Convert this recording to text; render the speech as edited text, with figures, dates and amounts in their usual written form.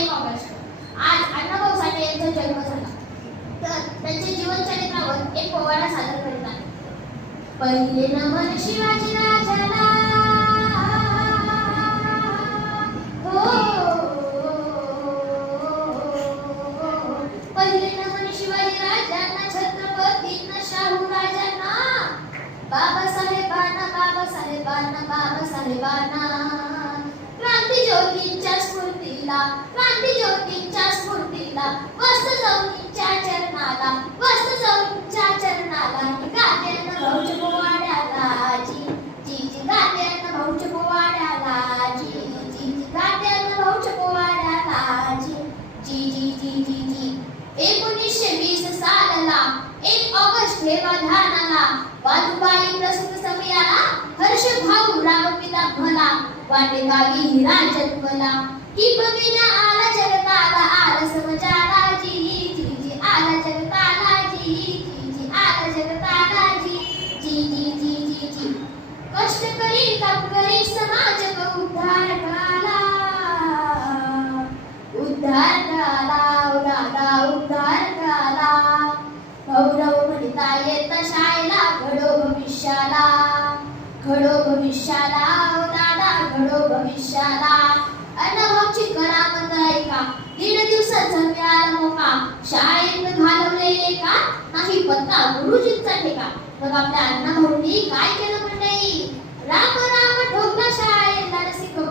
1 August आज अण्णाभाऊ साठे यांचा जन्म झाला. तर त्यांच्या जीवनचरित्रावर एक पोवाडा सादर करीत आहे. पहिले नमन शिवाजी राजाला, हो पहिले नमन शिवाजी राजांना, छत्रपतींना, शाहू राजांना, बाबासाहेबांना, बाबासाहेबांना, बाबासाहेबांना. क्रांती ज्योतींच्या स्फूर्तीला, क्रांती ज्योतींच्या स्फूर्तीला, वस्त चौकींच्या चरणाला, वस्त चौकींच्या चरणाला, गाते भाऊच्या पोवाड्याला, जी जी जी गाते भाऊच्या पोवाड्याला, जी जी जी गाते भाऊच्या पोवाड्याला, जी जी जी जी जी जी. 1920 सालला 1 ऑगस्ट ठेवा ध्यानाला, वादुबाई प्रसूत समयाला, हर्ष भाऊ रामपिता भला, वाटेगावी हिरा जन्मला, की बमिना आला जगताला, आला समजाला, जी जी जी आला जगताला, जी जी जी आला जगताला, जी जी जी जी जी जी. कष्ट करी काम करी समाज उद्धार काला, उद्धार काला, दादा उद्धार काला. गौरव म्हणता येता शाळेला, घडो भविष्याला, घडो भविष्याला, दादा घडो भविष्याला. अण्णाभाऊची करामत ऐका, दीड दिवसाचा मिळाला मोका, शाळेत घालवले एका, नाही पत्ता गुरुजींचा ठेका. मग आपल्या अण्णाभाऊंनी काय केलं मंडळी? राम राम ठोकला शाळेत नरसिंह